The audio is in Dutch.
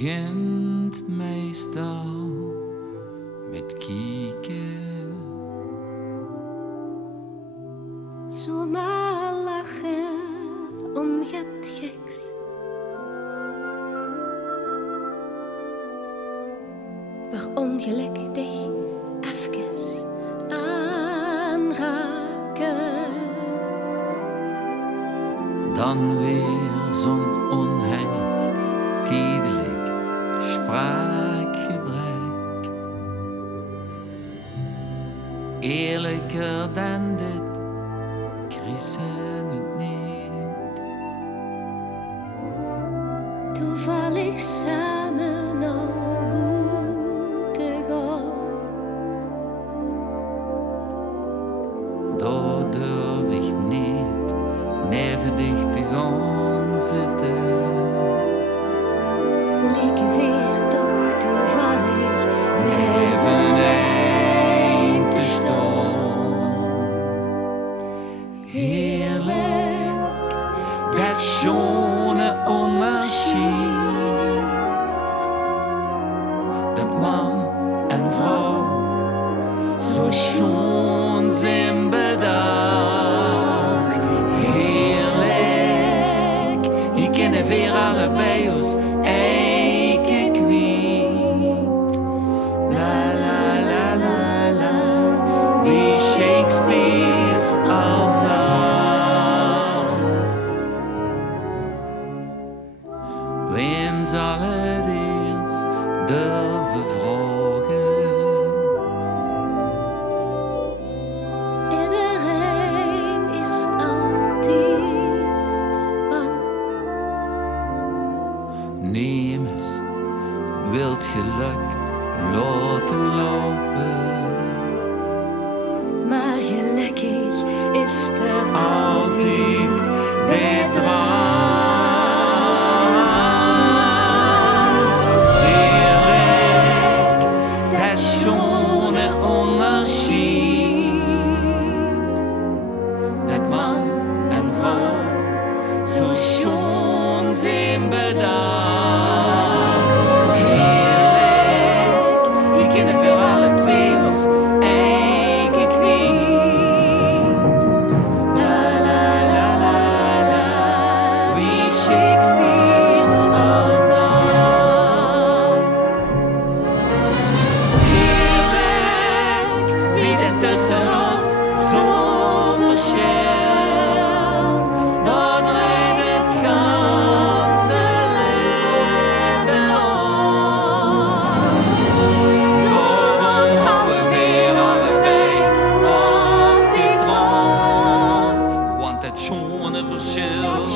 begint meestal met kieken. Zomaar lachen om het geks. Per ongeluk dich even aanraken. Dan weer zo'n onheilig, tijdelijk spraakgebrek. Eerlijker dan dit, Christen het niet. Toevallig samen naar buiten gaan. Daar durf ik niet neven dicht te gaan zitten. Leken weer toch toevallig Neven eind te staan. Heerlijk, dat schone onderscheid. Dat man en vrouw zo schoon zijn bedacht. Heerlijk, je kennen weer allebei ons eigen kwijt. La la la la la, wie Shakespeare al zag. Wem zal het eerst durven vragen? Iedereen is altijd bang. Neem eens, wilt geluk laten lopen. Maar gelukkig is er Altijd de draad. Heerlijk, dat schone onderscheid. Dat man en vrouw zo schoon zijn bedacht. Heerlijk, die kennen veel alle twee als eigen kwijt. La la la la la, wie Shakespeare al zag. Heerlijk, wie er tussen ons zo verschilt. Dat rijdt het ganse leven om. Daarom houden we weer allebei op die troon. Want het schone verschil